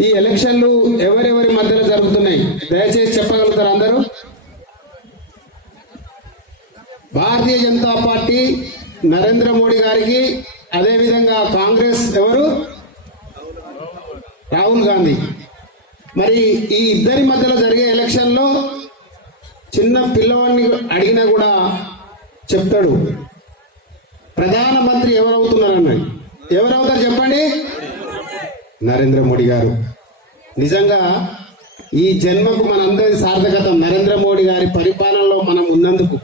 ఈ ఎలక్షన్లు ఎవరెవరి మధ్యలో జరుగుతున్నాయి? దయచేసి చెప్పగలుగుతారు అందరూ? భారతీయ జనతా పార్టీ నరేంద్ర మోడీ గారికి అదేవిధంగా కాంగ్రెస్ ఎవరు? రాహుల్ గాంధీ. మరి ఈ ఇద్దరి మధ్యలో జరిగే ఎలక్షన్లో చిన్న పిల్లవాడిని అడిగినా కూడా చెప్తాడు. ప్రధానమంత్రి ఎవరవుతున్నారన్నది ఎవరవుతారు చెప్పండి? నరేంద్ర మోడీ గారు. నిజంగా ఈ జన్మకు మనందరి సార్థకత నరేంద్ర మోడీ గారి పరిపాలనలో మనం ఉన్నందుకు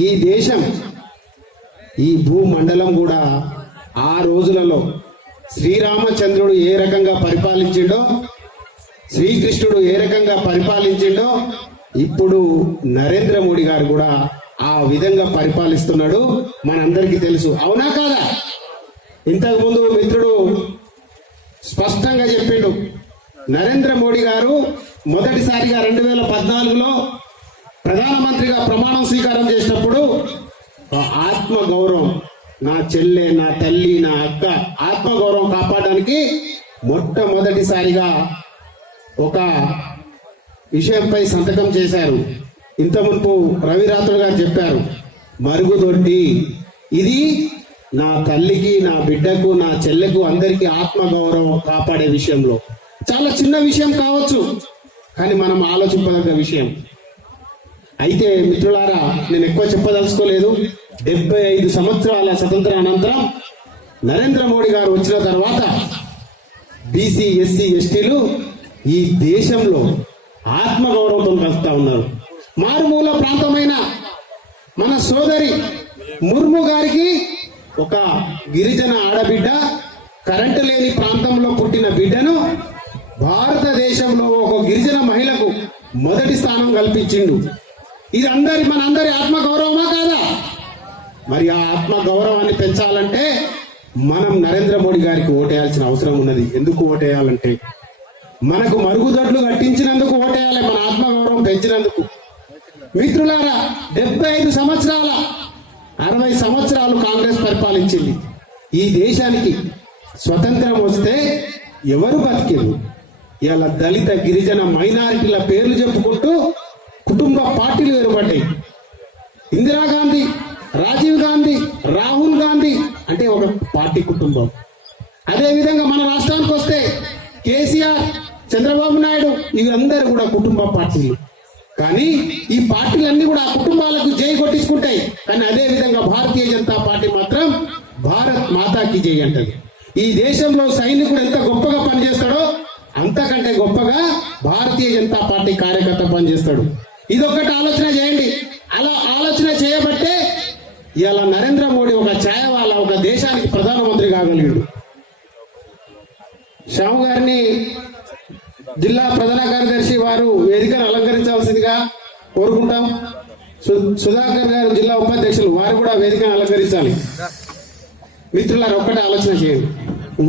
ఈ దేశం ఈ భూమండలం కూడా ఆ రోజులలో శ్రీరామచంద్రుడు ఏ రకంగా పరిపాలించిండో శ్రీకృష్ణుడు ఏ రకంగా పరిపాలించిండో ఇప్పుడు నరేంద్ర మోడీ గారు కూడా ఆ విధంగా పరిపాలిస్తున్నాడు. మనందరికీ తెలుసు. అవునా కాదా? ఇంతకు ముందు మిత్రుడు స్పష్టంగా చెప్పిండు. నరేంద్ర మోడీ గారు మొదటిసారిగా రెండు వేల పద్నాలుగులో ప్రధానమంత్రిగా ప్రమాణం స్వీకారం చేసినప్పుడు ఆత్మ గౌరవం నా చెల్లె నా తల్లి నా అక్క ఆత్మ గౌరవం కాపాడడానికి మొట్టమొదటిసారిగా ఒక విషయంపై సంతకం చేశారు. ఇంత మునుపు రవి గారు చెప్పారు మరుగుదొడ్డి ఇది నా తల్లికి నా బిడ్డకు నా చెల్లెకు అందరికీ ఆత్మగౌరవం కాపాడే విషయంలో. చాలా చిన్న విషయం కావచ్చు కానీ మనం ఆలోచింపదగ్గ విషయం. అయితే మిత్రులారా నేను ఎక్కువ చెప్పదలుచుకోలేదు. డెబ్బై ఐదు సంవత్సరాల స్వతంత్ర అనంతరం నరేంద్ర మోడీ గారు వచ్చిన తర్వాత బీసీ ఎస్సీ ఎస్టీలు ఈ దేశంలో ఆత్మగౌరవంతో కలుస్తా ఉన్నారు. మారుమూల ప్రాంతమైన మన సోదరి ముర్ము గారికి ఒక గిరిజన ఆడబిడ్డ కరెంటు లేని ప్రాంతంలో పుట్టిన బిడ్డను భారతదేశంలో ఒక గిరిజన మహిళకు మొదటి స్థానం కల్పించిండు. ఇది అందరి మన అందరి ఆత్మ గౌరవమా కాదా? మరి ఆ ఆత్మ గౌరవాన్ని పెంచాలంటే మనం నరేంద్ర మోడీ గారికి ఓటేయాల్సిన అవసరం ఉన్నది. ఎందుకు ఓటేయాలంటే? మనకు మరుగుదొడ్లు కట్టించినందుకు ఓటేయాలి మన ఆత్మ గౌరవం పెంచినందుకు. మిత్రులారా డెబ్బై ఐదు సంవత్సరాల అరవై సంవత్సరాలు కాంగ్రెస్ పరిపాలించింది. ఈ దేశానికి స్వతంత్రం వస్తే ఎవరు బతికిరు? ఇలా దళిత గిరిజన మైనారిటీల పేర్లు చెప్పుకుంటూ కుటుంబ పార్టీలు ఏర్పడ్డాయి. ఇందిరాగాంధీ రాజీవ్ గాంధీ రాహుల్ గాంధీ అంటే ఒక పార్టీ కుటుంబం. అదేవిధంగా మన రాష్ట్రానికి వస్తే కేసీఆర్ చంద్రబాబు నాయుడు ఇవందరూ కూడా కుటుంబ పార్టీలు. కానీ ఈ పార్టీలన్నీ కూడా ఆ కుటుంబాలకు జై కొట్టించుకుంటాయి. కానీ అదే భారతీయ జనతా పార్టీ మాత్రం భారత్ మాతాకి జై అంటది. ఈ దేశంలో సైనికుడు ఎంత గొప్పగా పనిచేస్తాడో అంతకంటే గొప్పగా భారతీయ జనతా పార్టీ కార్యకర్త పనిచేస్తాడు. ఇదొక్కటి ఆలోచన చేయండి. అలా ఆలోచన చేయబట్టే ఇలా నరేంద్ర మోడీ ఒక ఛాయ వాళ్ళ ఒక దేశానికి ప్రధానమంత్రి కాగలిగాడు శ్యామ్ గారిని జిల్లా ప్రధాన కార్యదర్శి వారు వేదికను అలంకరించాల్సిందిగా కోరుకుంటాం. సుధాకర్ గారు జిల్లా ఉపాధ్యక్షులు వారు కూడా వేదికను అలంకరించాలి. మిత్రులారు ఒక్కటే ఆలోచన చేయండి.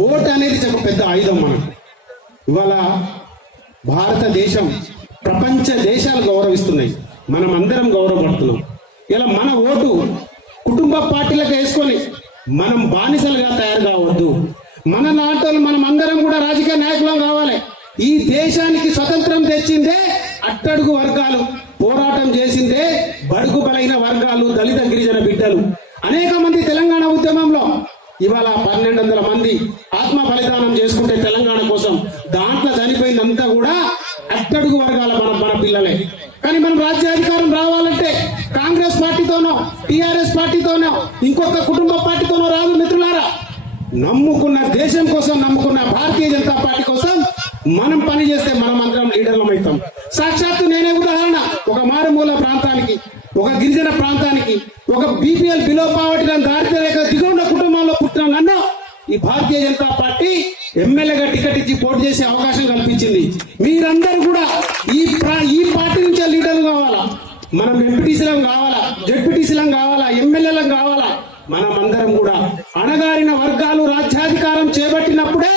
ఓటు అనేది ఒక పెద్ద ఆయుధం మనం. ఇవాళ భారతదేశం ప్రపంచ దేశాలు గౌరవిస్తున్నాయి. మనం అందరం గౌరవపడుతున్నాం. ఇలా మన ఓటు కుటుంబ పార్టీలకు వేసుకొని మనం బానిసలుగా తయారు కావద్దు. మన నాటలు మనం అందరం కూడా రాజకీయ నాయకులం కావాలి. ఈ దేశానికి స్వతంత్రం తెచ్చిందే అట్టడుగు వర్గాలు పోరాటం చేసిందే బడుగు బలైన వర్గాలు దళిత గిరిజన బిడ్డలు. అనేక మంది తెలంగాణ ఉద్యమంలో ఇవాళ పన్నెండు వందల మంది ఆత్మ బలిదానం చేసుకుంటే తెలంగాణ కోసం దాంట్లో చనిపోయిందంతా కూడా అట్టడుగు వర్గాల మన మన పిల్లలే. కానీ మనం రాజ్యాధికారం రావాలంటే కాంగ్రెస్ పార్టీతోనో టిఆర్ఎస్ పార్టీతోనో ఇంకొక కుటుంబ పార్టీతోనో రాదు మిత్రులారా. నమ్ముకున్న దేశం కోసం నమ్ముకున్న భారతీయ జనతా పార్టీ కోసం మనం పని చేస్తే మనం అందరం లీడర్లం అవుతాం సాక్షాత్తు నేనే ఉదాహరణ. ఒక మారుమూల ప్రాంతానికి ఒక గిరిజన ప్రాంతానికి ఒక బీపీఎల్ బిలో పావర్టీ దారిద్ర రేఖ దిగున్న కుటుంబంలో పుట్టిన నన్ను ఈ భారతీయ జనతా పార్టీ ఎమ్మెల్యేగా టికెట్ ఇచ్చి పోటీ చేసే అవకాశం కల్పించింది. మీరందరూ కూడా ఈ ఈ పార్టీ నుంచే లీడర్లు కావాలా? మనం ఎంపీటీసీలం కావాలా? జడ్పీటీసీలం కావాలా? ఎమ్మెల్యేలం కావాలా? మనం అందరం కూడా అణగారిన వర్గాలు రాజ్యాధికారం చేపట్టినప్పుడే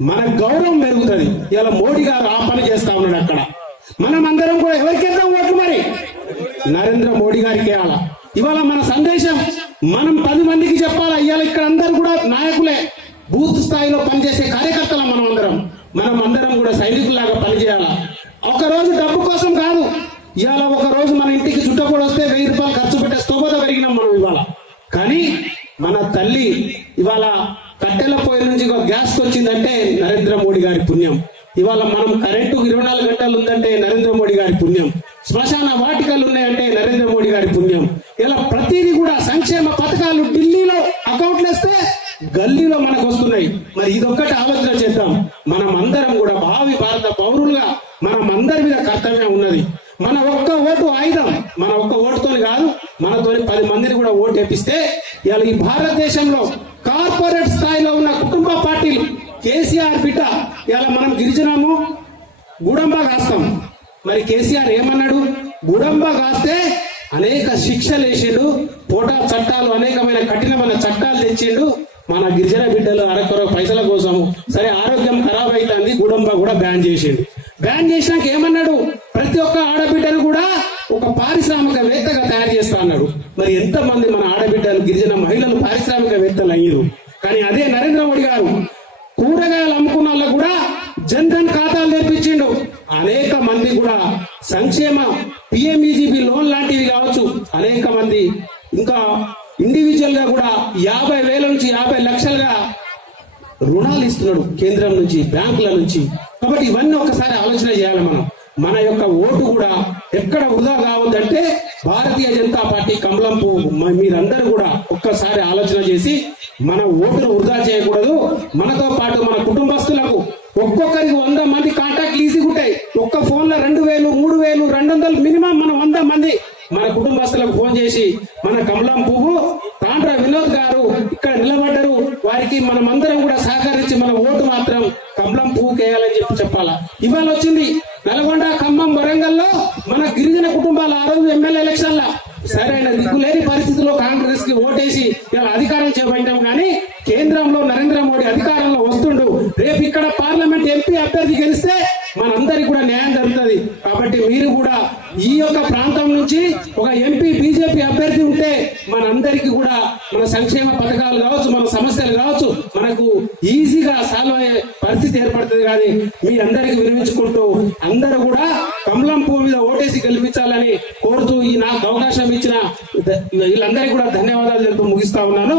మన గౌరవం పెరుగుతుంది. ఇలా మోడీ గారు ఆ పని చేస్తా ఉన్నాడు అక్కడ. మనం అందరం కూడా ఎవరికి నరేంద్ర మోడీ గారికి వేయాల ఇవాళ మన సందేశం మనం పది మందికి చెప్పాలా? ఇవాళ ఇక్కడ అందరు కూడా నాయకులే. బూత్ స్థాయిలో పనిచేసే కార్యకర్తలం మనం అందరం. మనం అందరం కూడా సైనికులాగా పనిచేయాలా? ఒక రోజు డబ్బు కోసం కాదు. ఇవాళ ఒక రోజు మన ఇంటికి చుట్టకూడ వస్తే వెయ్యి రూపాయలు ఖర్చు పెట్టే స్తోమత పెరిగినాం మనం ఇవాళ. కానీ మన తల్లి ఇవాళ కట్టెల పొయ్యి నుంచి ఒక గ్యాస్ వచ్చిందంటే నరేంద్ర మోడీ గారి పుణ్యం. ఇవాళ మనం కరెంటు ఇరవై నాలుగు గంటలు ఉందంటే నరేంద్ర మోడీ గారి పుణ్యం. శ్మశాన వాటికలు ఉన్నాయంటే నరేంద్ర మోడీ గారి పుణ్యం. ఇలా ప్రతిదీ కూడా సంక్షేమ పథకాలు ఢిల్లీలో అకౌంట్లు వేస్తే గల్లీలో మనకు వస్తున్నాయి. మరి ఇదొక్కటి ఆలోచన చేద్దాం. మనం అందరం కూడా భావి భారత పౌరులుగా మనం అందరి మీద కర్తవ్యం ఉన్నది. మన ఒక్క ఓటు ఆయుధం మన ఒక్క ఓటుతో కాదు మనతో పది మందిని కూడా ఓటు వేపిస్తే ఇవాళ ఈ భారతదేశంలో కార్పొరేట్ స్థాయిలో ఉన్న కుటుంబ పార్టీలు కేసీఆర్ బిడ్డ ఇలా మనం గిరిజనము గుడంబా కాస్తాం. మరి కేసీఆర్ ఏమన్నాడు? గుడంబ కాస్తే అనేక శిక్షలు వేసిండు పోటా చట్టాలు అనేకమైన కఠినమైన చట్టాలు తెచ్చిండు మన గిరిజన బిడ్డలు అరకొర పైసల కోసం సరే ఆరోగ్యం ఖరాబ్ అవుతుంది గుడంబ కూడా బ్యాన్ చేసిండు. బ్యాన్ చేసినాక ఏమన్నాడు? ప్రతి ఒక్క ఆడబిడ్డను కూడా ఒక పారిశ్రామికవేత్తగా తయారు చేస్తా అన్నాడు. మరి ఎంత మంది మన ఆడబిడ్డలు గిరిజన మహిళలు పారిశ్రామికవేత్తలు అయ్యారు కానీ అదే నరేంద్ర మోడీ గారు కూరగాయలు అమ్ముకున్న వాళ్ళకు కూడా జన్ ధన్ ఖాతాలు తెప్పించిండు అనేక మంది కూడా సంక్షేమ పిఎంఈజీబీ లోన్ లాంటివి కావచ్చు. అనేక మంది ఇంకా ఇండివిజువల్గా కూడా యాభై వేల నుంచి యాభై లక్షలుగా రుణాలు ఇస్తున్నాడు కేంద్రం నుంచి బ్యాంకుల నుంచి. కాబట్టి ఇవన్నీ ఒకసారి ఆలోచన చేయాలి మనం. మన యొక్క ఓటు కూడా ఎక్కడ వృధా కావద్దంటే భారతీయ జనతా పార్టీ కమలం పువ్వు మీరందరూ కూడా ఒక్కసారి ఆలోచన చేసి మన ఓటును వృధా చేయకూడదు. మనతో పాటు మన కుటుంబ ఒక్కొక్కరికి వంద మంది కాంటాక్ట్లు ఈజీగా ఉంటాయి ఒక్క ఫోన్లో రెండు వేలు మూడు వేలు రెండు వందలు మినిమం మన వంద మంది మన కుటుంబస్తులకు ఫోన్ చేసి మన కమలం పువ్వు తాండ్ర వినోద్ గారు ఇక్కడ నిలబడ్డారు వారికి అందరం కూడా సహకరించి మన ఓటు మాత్రం కమలం పువ్వు వేయాలని చెప్పి చెప్పాలా? ఇవాళ వచ్చింది నల్గొండ ఖమ్మం వరంగల్లో మన గిరిజన కుటుంబాల ఆ రోజు ఎమ్మెల్యే ఎలక్షన్ లా సరైన దిగులేని పరిస్థితిలో కాంగ్రెస్కి ఓటేసి అధికారం చేపట్టాం కానీ కేంద్రంలో నరేంద్ర మోడీ అధికారంలో వస్తుండు రేపు ఇక్కడ పార్లమెంట్ ఎంపీ అభ్యర్థి గెలిస్తే మనందరికి కూడా న్యాయం జరుగుతుంది కాబట్టి మీరు కూడా ఈ యొక్క ప్రాంతం నుంచి ఒక ఎంపీ బీజేపీ అభ్యర్థి ఉంటే మనందరికి కూడా మన సంక్షేమ పథకాలు కావచ్చు మన సమస్యలు కావచ్చు మనకు ఈజీగా సాల్వ్ అయ్యే పరిస్థితి ఏర్పడుతుంది కానీ మీ అందరికి వినిపించుకుంటూ అందరూ కూడా కమలం పువ్వు మీద ఓటేసి గెలిపించాలని కోరుతూ ఈ నాకు అవకాశం ఇచ్చిన వీళ్ళందరికీ కూడా ధన్యవాదాలు తెలుపుతూ ముగిస్తా ఉన్నాను.